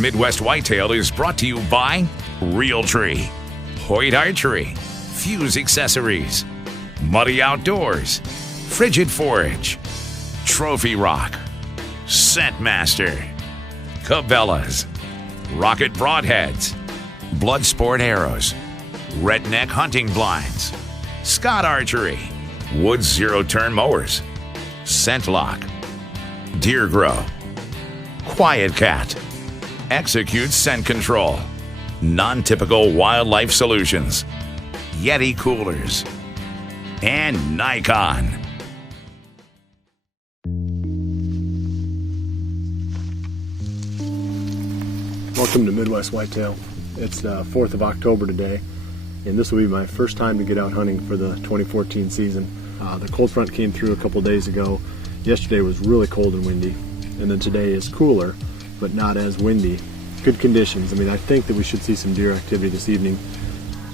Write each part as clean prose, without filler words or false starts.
Midwest Whitetail is brought to you by Realtree, Hoyt Archery, Fuse Accessories, Muddy Outdoors, Frigid Forage, Trophy Rock, Scentmaster, Cabela's, Rocket Broadheads, Bloodsport Arrows, Redneck Hunting Blinds, Scott Archery, Woods Zero Turn Mowers, Scentlock, Deer Grow, Quiet Cat, Execute Scent Control, Non-Typical Wildlife Solutions, Yeti Coolers, and Nikon. Welcome to Midwest Whitetail. It's 4th of October today, and this will be my first time to get out hunting for the 2014 season. The cold front came through a couple days ago. Yesterday was really cold and windy, and then today is cooler, but not as windy. Good conditions. I mean, I think that we should see some deer activity this evening.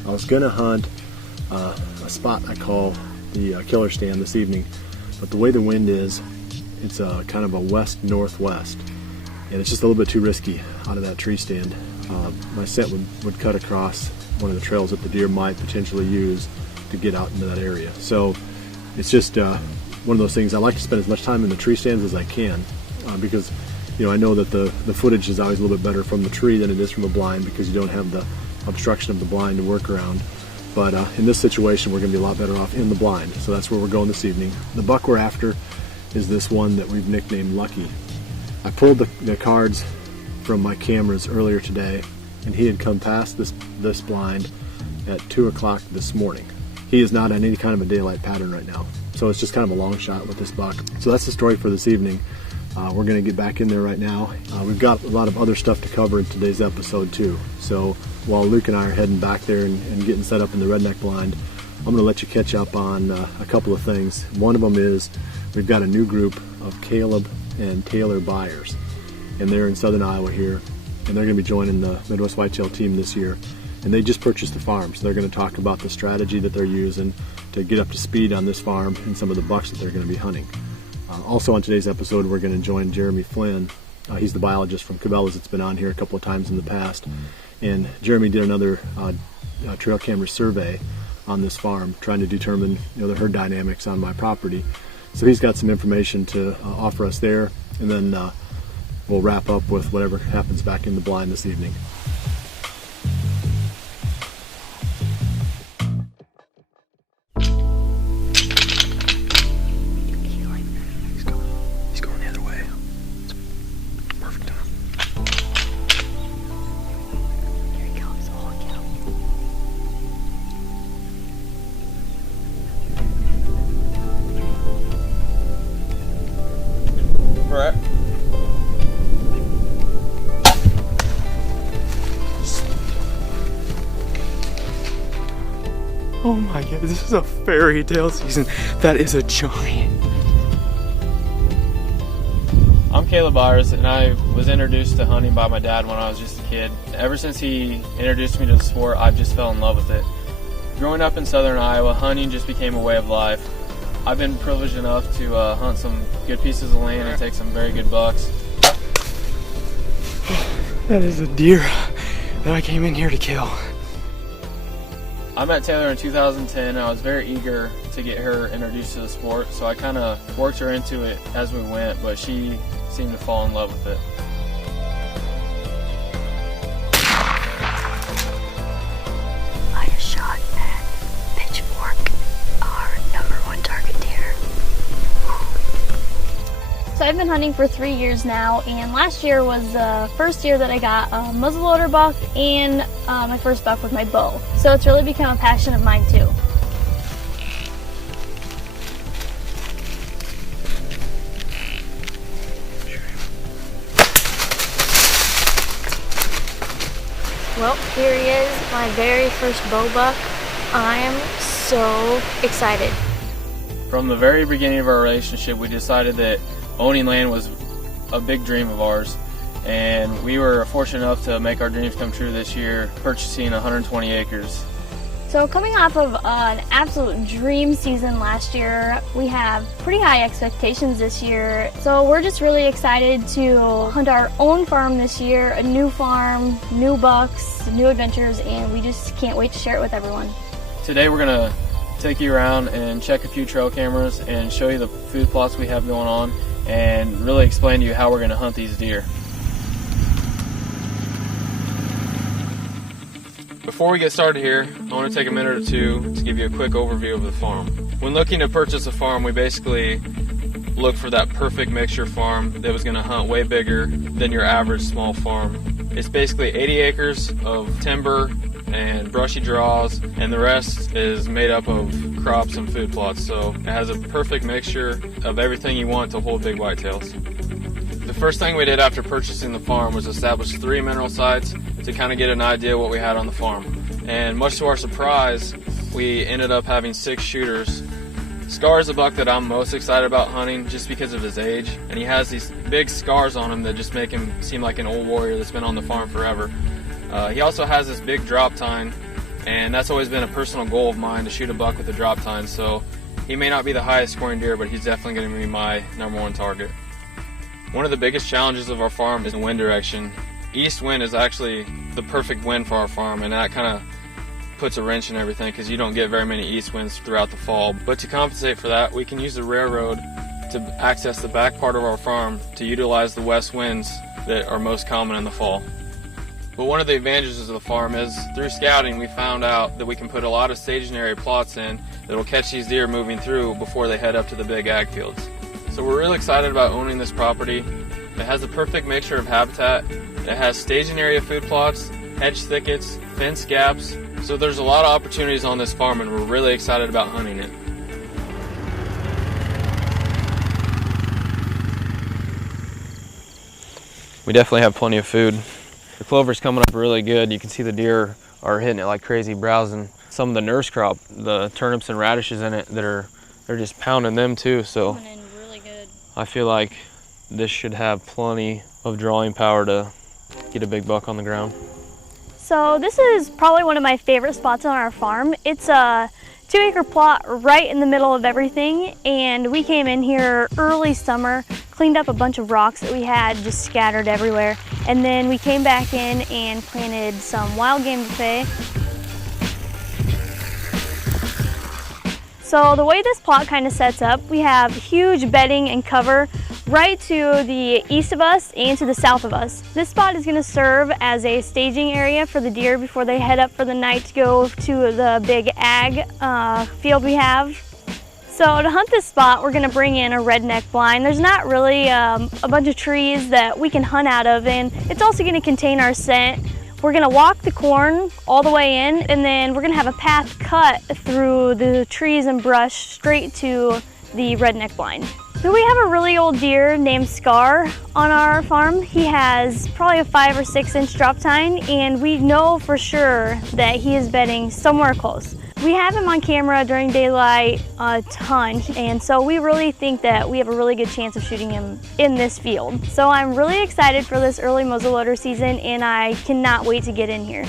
I was going to hunt a spot I call the killer stand this evening, but the way the wind is, it's kind of a west-northwest, and it's just a little bit too risky out of that tree stand. My scent would cut across one of the trails that the deer might potentially use to get out into that area. So it's just one of those things. I like to spend as much time in the tree stands as I can because I know that the footage is always a little bit better from the tree than it is from a blind because you don't have the obstruction of the blind to work around. But in this situation, we're going to be a lot better off in the blind. So that's where we're going this evening. The buck we're after is this one that we've nicknamed Lucky. I pulled the cards from my cameras earlier today, and he had come past this blind at 2 o'clock this morning. He is not on any kind of a daylight pattern right now, so it's just kind of a long shot with this buck. So that's the story for this evening. We're going to get back in there right now. We've got a lot of other stuff to cover in today's episode too. So while Luke and I are heading back there and getting set up in the redneck blind, I'm going to let you catch up on a couple of things. One of them is we've got a new group of Caleb and Taylor Byers, and they're in southern Iowa here, and they're going to be joining the Midwest Whitetail team this year. And they just purchased the farm, so they're going to talk about the strategy that they're using to get up to speed on this farm and some of the bucks that they're going to be hunting. Also on today's episode, we're going to join Jeremy Flinn. He's the biologist from Cabela's that's been on here a couple of times in the past. And Jeremy did another trail camera survey on this farm, trying to determine the herd dynamics on my property. So he's got some information to offer us there, and then we'll wrap up with whatever happens back in the blind this evening. Oh my god, this is a fairy tale season. That is a giant. I'm Caleb Byers, and I was introduced to hunting by my dad when I was just a kid. Ever since he introduced me to the sport, I've just fell in love with it. Growing up in southern Iowa, hunting just became a way of life. I've been privileged enough to hunt some good pieces of land and take some very good bucks. That is a deer that I came in here to kill. I met Taylor in 2010, and I was very eager to get her introduced to the sport, so I kind of worked her into it as we went, but she seemed to fall in love with it. I just shot at Pitchfork, our #1 target deer. So I've been hunting for 3 years now, and last year was the first year that I got a muzzleloader buck and my first buck with my bow. So it's really become a passion of mine too. Well, here he is, my very first bow buck. I'm so excited. From the very beginning of our relationship, we decided that owning land was a big dream of ours, and we were fortunate enough to make our dreams come true this year, purchasing 120 acres. So coming off of an absolute dream season last year, we have pretty high expectations this year. So we're just really excited to hunt our own farm this year, a new farm, new bucks, new adventures, and we just can't wait to share it with everyone. Today we're going to take you around and check a few trail cameras and show you the food plots we have going on and really explain to you how we're going to hunt these deer. Before we get started here, I want to take a minute or two to give you a quick overview of the farm. When looking to purchase a farm, we basically look for that perfect mixture farm that was going to hunt way bigger than your average small farm. It's basically 80 acres of timber and brushy draws, and the rest is made up of crops and food plots, so it has a perfect mixture of everything you want to hold big whitetails. The first thing we did after purchasing the farm was establish 3 mineral sites to kind of get an idea what we had on the farm. And much to our surprise, we ended up having 6 shooters. Scar is a buck that I'm most excited about hunting just because of his age, and he has these big scars on him that just make him seem like an old warrior that's been on the farm forever. He also has this big drop tine, and that's always been a personal goal of mine to shoot a buck with a drop tine, so he may not be the highest scoring deer, but he's definitely going to be my #1 target. One of the biggest challenges of our farm is the wind direction. East wind is actually the perfect wind for our farm, and that kind of puts a wrench in everything because you don't get very many east winds throughout the fall. But to compensate for that, we can use the railroad to access the back part of our farm to utilize the west winds that are most common in the fall. But one of the advantages of the farm is through scouting we found out that we can put a lot of staging area plots in that will catch these deer moving through before they head up to the big ag fields. So we're really excited about owning this property. It has a perfect mixture of habitat. It has staging area food plots, hedge thickets, fence gaps. So there's a lot of opportunities on this farm, and we're really excited about hunting it. We definitely have plenty of food. The clover's coming up really good. You can see the deer are hitting it like crazy, browsing. Some of the nurse crop, the turnips and radishes in it, they're just pounding them too. So Coming in really good. I feel like this should have plenty of drawing power to get a big buck on the ground. So this is probably one of my favorite spots on our farm. It's a 2-acre plot right in the middle of everything, and we came in here early summer, cleaned up a bunch of rocks that we had just scattered everywhere, and then we came back in and planted some wild game buffet. So the way this plot kind of sets up, we have huge bedding and cover right to the east of us and to the south of us. This spot is going to serve as a staging area for the deer before they head up for the night to go to the big ag field we have. So to hunt this spot, we're going to bring in a redneck blind. There's not really a bunch of trees that we can hunt out of, and it's also going to contain our scent. We're going to walk the corn all the way in, and then we're going to have a path cut through the trees and brush straight to the redneck blind. So we have a really old deer named Scar on our farm. He has probably a 5 or 6 inch drop tine, and we know for sure that he is bedding somewhere close. We have him on camera during daylight a ton, and so we really think that we have a really good chance of shooting him in this field. So I'm really excited for this early muzzleloader season, and I cannot wait to get in here.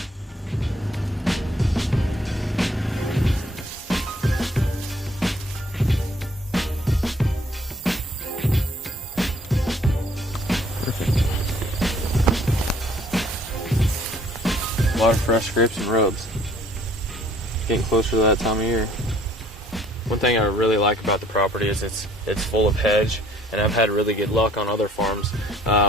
A lot of fresh scrapes and rubs. Getting closer to that time of year. One thing I really like about the property is it's full of hedge, and I've had really good luck on other farms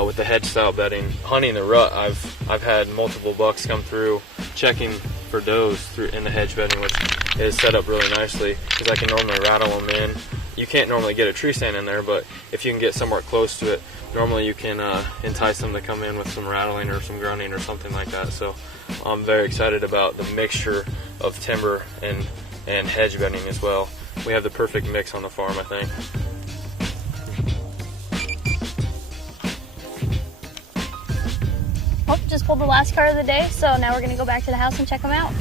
with the hedge style bedding. Hunting the rut, I've had multiple bucks come through checking for does through in the hedge bedding, which is set up really nicely because I can normally rattle them in. You can't normally get a tree stand in there, but if you can get somewhere close to it, normally you can entice them to come in with some rattling or some grunting or something like that. So I'm very excited about the mixture of timber and hedge bedding as well. We have the perfect mix on the farm, I think. Oh, just pulled the last car of the day, so now we're going to go back to the house and check them out.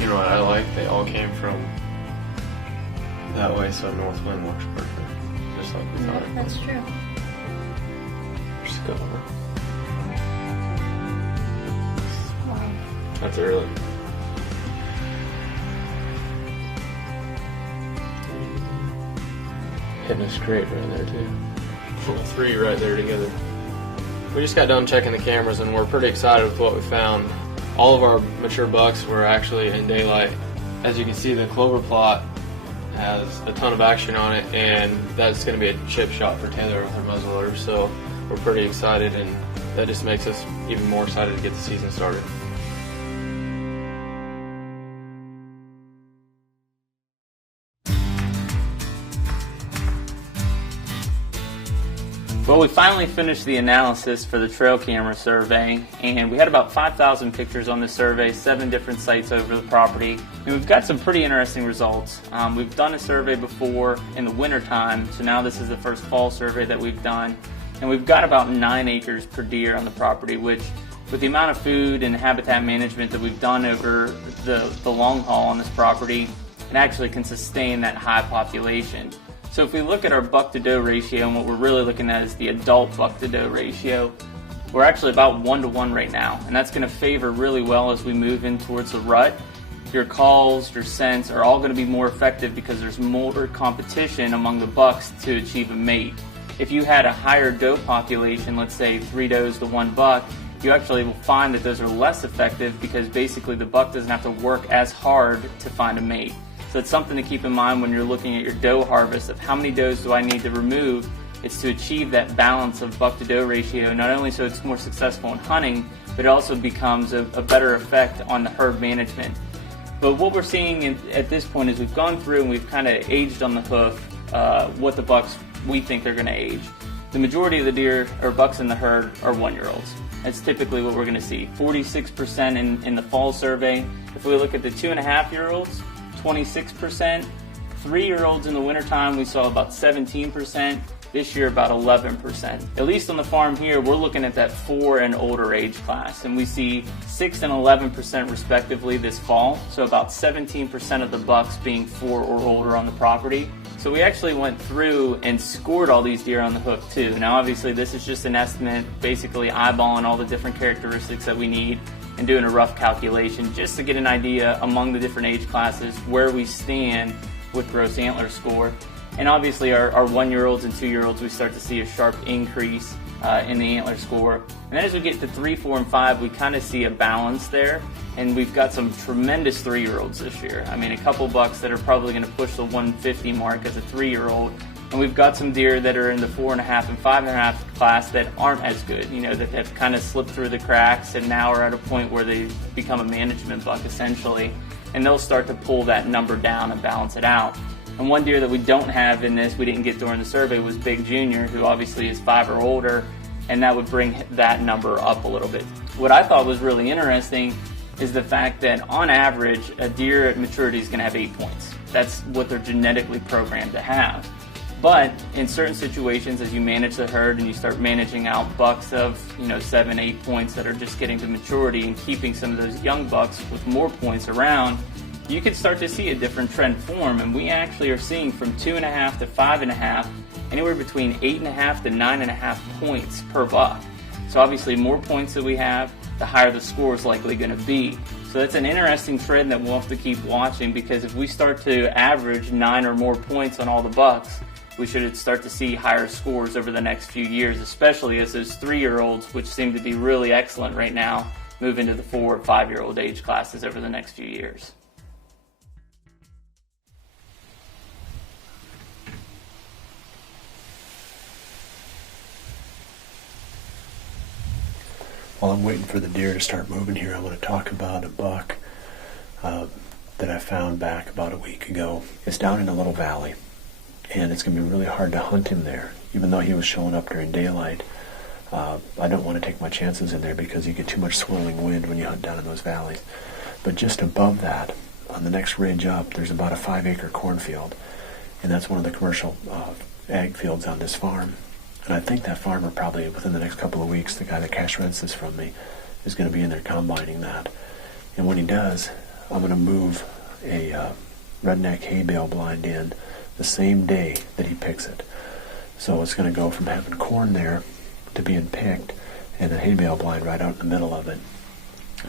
You know what I like? They all came from that way, so north wind works perfect. just like we thought it That's was. true. Just go over. Wow. That's early. Hitting a straight right there too. 3 right there together. We just got done checking the cameras and we're pretty excited with what we found. All of our mature bucks were actually in daylight. As you can see, the clover plot has a ton of action on it, and that's going to be a chip shot for Taylor with her muzzleloader. So we're pretty excited, and that just makes us even more excited to get the season started. Well, we finally finished the analysis for the trail camera survey, and we had about 5,000 pictures on this survey, 7 different sites over the property, and we've got some pretty interesting results. We've done a survey before in the wintertime, so now this is the first fall survey that we've done, and we've got about 9 acres per deer on the property, which with the amount of food and habitat management that we've done over the long haul on this property, it actually can sustain that high population. So if we look at our buck to doe ratio, and what we're really looking at is the adult buck to doe ratio, we're actually about 1 to 1 right now, and that's going to favor really well as we move in towards the rut. Your calls, your scents are all going to be more effective because there's more competition among the bucks to achieve a mate. If you had a higher doe population, let's say 3 does to 1 buck, you actually will find that those are less effective because basically the buck doesn't have to work as hard to find a mate. So it's something to keep in mind when you're looking at your doe harvest of how many does do I need to remove. It's to achieve that balance of buck to doe ratio, not only so it's more successful in hunting, but it also becomes a better effect on the herd management. But what we're seeing at this point is we've gone through and we've kind of aged on the hoof what the bucks we think they're going to age. The majority of the deer or bucks in the herd are 1-year-olds. That's typically what we're going to see. 46% in the fall survey. If we look at the 2.5-year-olds, 26%. 3-year-olds in the wintertime, we saw about 17%. This year, about 11%. At least on the farm here, we're looking at that 4 and older age class, and we see 6 and 11% respectively this fall. So about 17% of the bucks being 4 or older on the property. So we actually went through and scored all these deer on the hoof too. Now obviously this is just an estimate, basically eyeballing all the different characteristics that we need and doing a rough calculation just to get an idea among the different age classes where we stand with gross antler score. And obviously our 1-year-olds and 2-year-olds, we start to see a sharp increase in the antler score. And then as we get to 3, 4, and 5, we kind of see a balance there. And we've got some tremendous 3-year-olds this year. I mean, a couple bucks that are probably going to push the 150 mark as a 3-year-old. And we've got some deer that are in the 4.5 and 5.5 class that aren't as good, you know, that have kind of slipped through the cracks and now are at a point where they become a management buck essentially. And they'll start to pull that number down and balance it out. And one deer that we don't have in this, we didn't get during the survey, was Big Junior, who obviously is 5 or older, and that would bring that number up a little bit. What I thought was really interesting is the fact that on average, a deer at maturity is going to have 8 points. That's what they're genetically programmed to have. But in certain situations, as you manage the herd and you start managing out bucks of 7, 8 points that are just getting to maturity and keeping some of those young bucks with more points around, you could start to see a different trend form. And we actually are seeing from 2.5 to 5.5, anywhere between 8.5 to 9.5 points per buck. So obviously more points that we have, the higher the score is likely going to be. So that's an interesting trend that we'll have to keep watching, because if we start to average 9 or more points on all the bucks, we should start to see higher scores over the next few years, especially as those 3-year-olds, which seem to be really excellent right now, move into the 4 or 5-year-old age classes over the next few years. While I'm waiting for the deer to start moving here, I want to talk about a buck that I found back about a week ago. It's down in a little valley, and it's going to be really hard to hunt him there, even though he was showing up during daylight. I don't want to take my chances in there because you get too much swirling wind when you hunt down in those valleys. But just above that, on the next ridge up, there's about a 5-acre cornfield, and that's one of the commercial ag fields on this farm. And I think that farmer probably within the next couple of weeks, the guy that cash rents this from me, is going to be in there combining that. And when he does, I'm going to move a redneck hay bale blind in the same day that he picks it. So it's going to go from having corn there to being picked and a hay bale blind right out in the middle of it.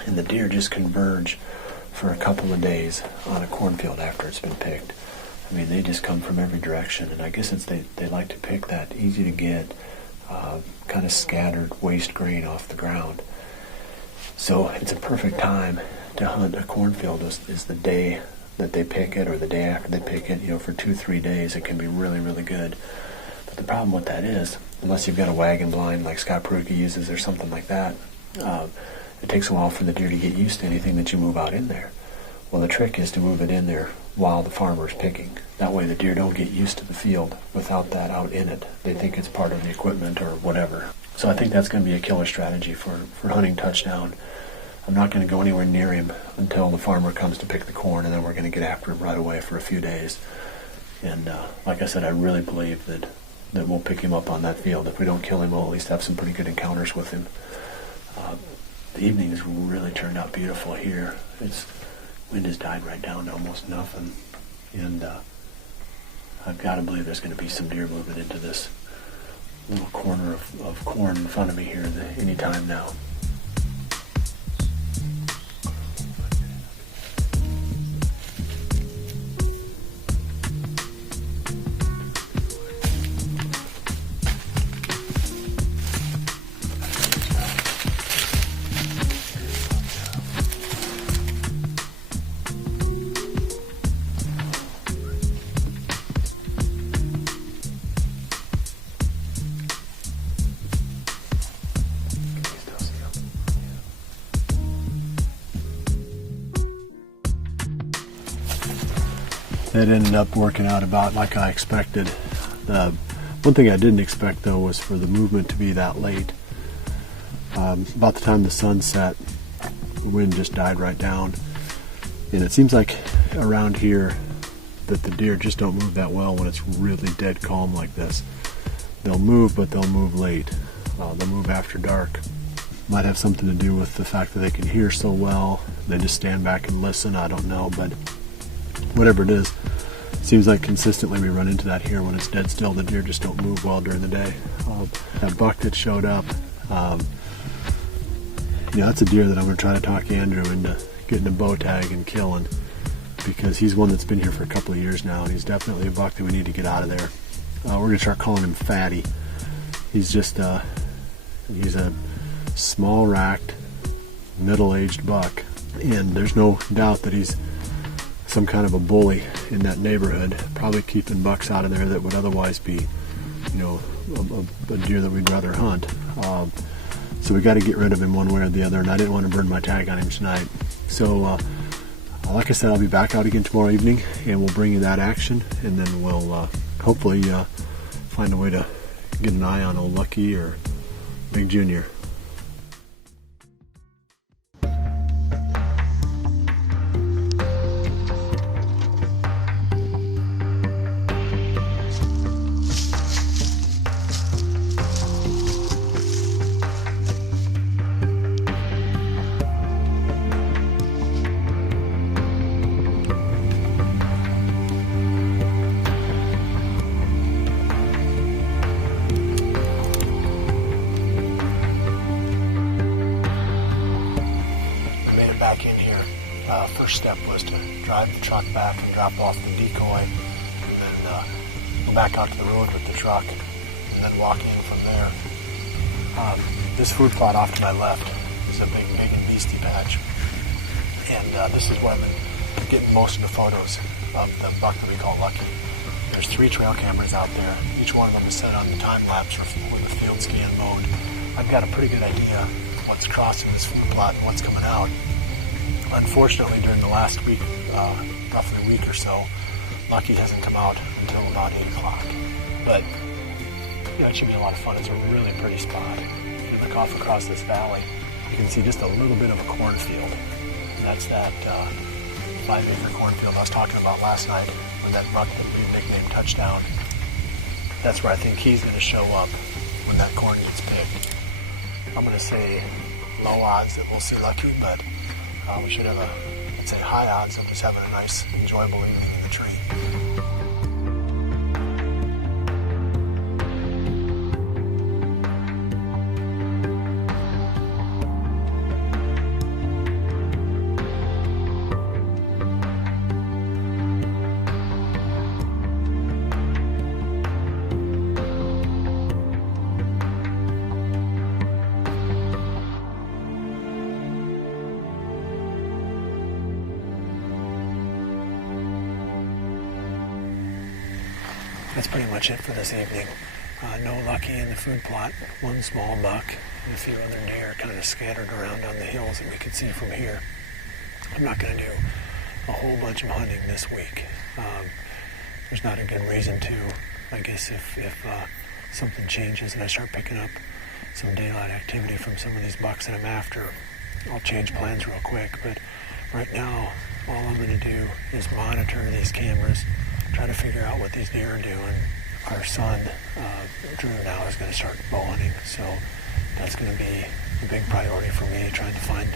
And the deer just converge for a couple of days on a cornfield after it's been picked. I mean, they just come from every direction, and I guess they like to pick that easy to get, kind of scattered waste grain off the ground. So it's a perfect time to hunt a cornfield is the day that they pick it or the day after they pick it. For 2-3 days it can be really, really good. But the problem with that is, unless you've got a wagon blind like Scott Peruka uses or something like that, it takes a while for the deer to get used to anything that you move out in there. Well, the trick is to move it in there while the farmer's picking. That way the deer don't get used to the field without that out in it. They think it's part of the equipment or whatever. So I think that's going to be a killer strategy for hunting touchdown. I'm not going to go anywhere near him until the farmer comes to pick the corn, and then we're going to get after him right away for a few days. And like I said, I really believe that we'll pick him up on that field. If we don't kill him, we'll at least have some pretty good encounters with him. The evening has really turned out beautiful here. Wind has died right down to almost nothing. And I've got to believe there's going to be some deer moving into this little corner of corn in front of me here any time now. That ended up working out about like I expected. The one thing I didn't expect, though, was for the movement to be that late. About the time the sun set, the wind just died right down. And it seems like around here that the deer just don't move that well when it's really dead calm like this. They'll move, but they'll move late. They'll move after dark. Might have something to do with the fact that they can hear so well. They just stand back and listen. I don't know, but whatever it is, seems like consistently we run into that here. When it's dead still, the deer just don't move well during the day. That buck that showed up, that's a deer that I'm going to try to talk Andrew into getting a bow tag and killing, because he's one that's been here for a couple of years now, and he's definitely a buck that we need to get out of there. We're going to start calling him Fatty. He's just he's a small racked, middle-aged buck, and there's no doubt that he's some kind of a bully in that neighborhood, probably keeping bucks out of there that would otherwise be, a deer that we'd rather hunt. So we got to get rid of him one way or the other, and I didn't want to burn my tag on him tonight. So, like I said, I'll be back out again tomorrow evening, and we'll bring you that action, and then we'll hopefully find a way to get an eye on old Lucky or Big Junior. Back in here. First step was to drive the truck back and drop off the decoy, and then go back out to the road with the truck, and then walk in from there. This food plot off to my left is a big and beastie patch, and this is where I've been getting most of the photos of the buck that we call Lucky. There's 3 trail cameras out there. Each one of them is set on the time lapse with the field scan mode. I've got a pretty good idea what's crossing this food plot and what's coming out. Unfortunately, during the last week, roughly a week or so, Lucky hasn't come out until about 8 o'clock. But, it should be a lot of fun. It's a really pretty spot. If you look off across this valley, you can see just a little bit of a cornfield. That's that 5-acre cornfield I was talking about last night with that buck that we nicknamed Touchdown. That's where I think he's going to show up when that corn gets picked. I'm going to say low odds that we'll see Lucky, but we should have I'd say high odds of just having a nice, enjoyable evening in the tree. that's pretty much it for this evening. No lucky in the food plot, one small buck and a few other deer kind of scattered around on the hills that we could see from here. I'm not going to do a whole bunch of hunting this week. There's not a good reason to. I guess if something changes and I start picking up some daylight activity from some of these bucks that I'm after, I'll change plans real quick. But right now, all I'm going to do is monitor these cameras, try to figure out what these deer are doing. Our son, Drew, now is going to start bow hunting, so that's going to be a big priority for me, trying to find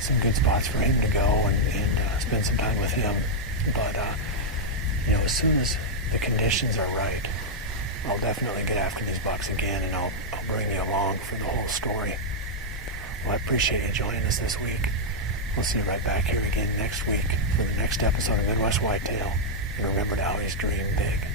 some good spots for him to go and spend some time with him. But, as soon as the conditions are right, I'll definitely get after these bucks again, and I'll bring you along for the whole story. Well, I appreciate you joining us this week. We'll see you right back here again next week for the next episode of Midwest Whitetail. And remember to always dream big.